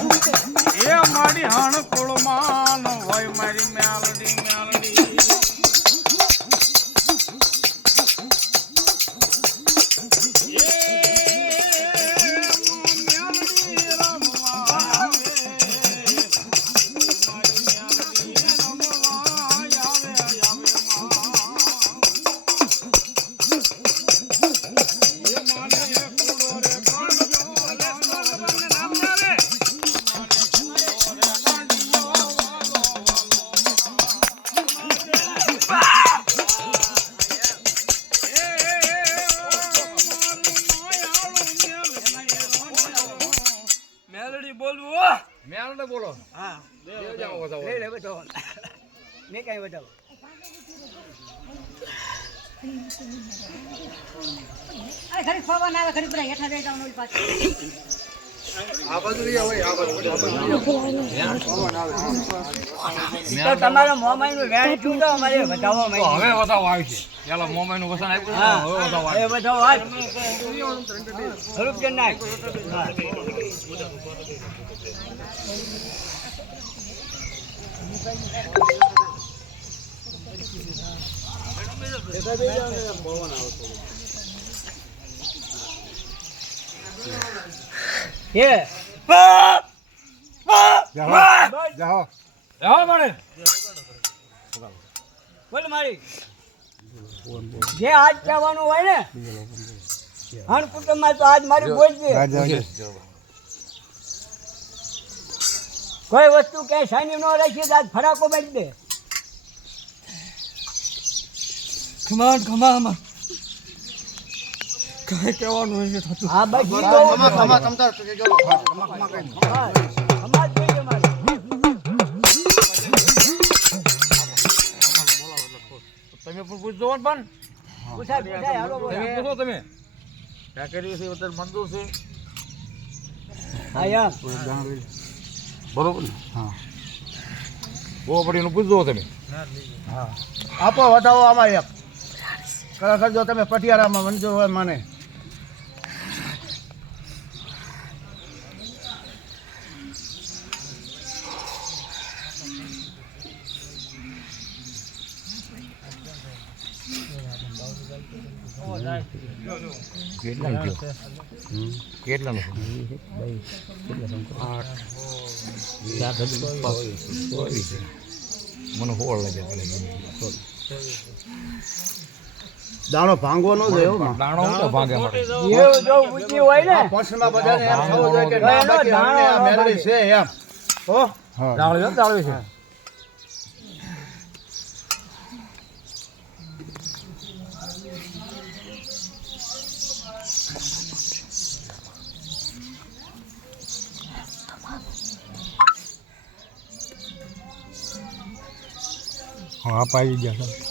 એ મારી હાણ કુળમાન હોય મારી મેલડી મેલડી બોલવું હો. મેલને બોલો હા. લે લે બતાવો મેં કઈ બતાવો અરે ઘડી ખોવા ના આવે ઘડી પેલા હેઠા જઈ જવાનું પાછું. આ બાજુ નું આવો, લઈ આવો. તો વેણ અમારે તો હવે વધાવો આવશે પેલા મોમાઈનું વસન આપ્યું છે ને, હવે વધાવો હાથ સ્વરૂપ કે નાખ બોલ હોય ને હણ કુટુંબમાં તો આજ મારી બોલજે કોઈ વસ્તુ કે શાની ન રાખી આજ ફરાકો બાંધી દે કમાન ખમાન કાંઈ કહેવાનું થતું. હા બસ ઈ બહુ હા, સમાજ જોઈએ મારે. તમે પણ પૂછજો પણ. પૂછાય, પૂછાય, હાલો તમે પૂછો તમે. ક્યાં કર્યું છે અત્યારે મંદુ છે. હા, યાર. બરોબર ને? હા. બહુ પડીનું પૂછજો તમે. હા. આપો વધાવો આમાં એક. ખરેખર જો તમે પટિયારામાં મંજૂર હોય મને. કેટલા કેટલા મને હોળ લાગે દાણો ભાંગવો ન જોયો એવું દાણો તો ભાંગે અમારે એ જો ઊંચી હોય ને. પંચમાં બધાને એમ થવું જોઈએ કે ના બાકી દાણો અમને આ મેલડી છે એમ. હો? દાળો છે દાળો છે? હા પાઈ ગયા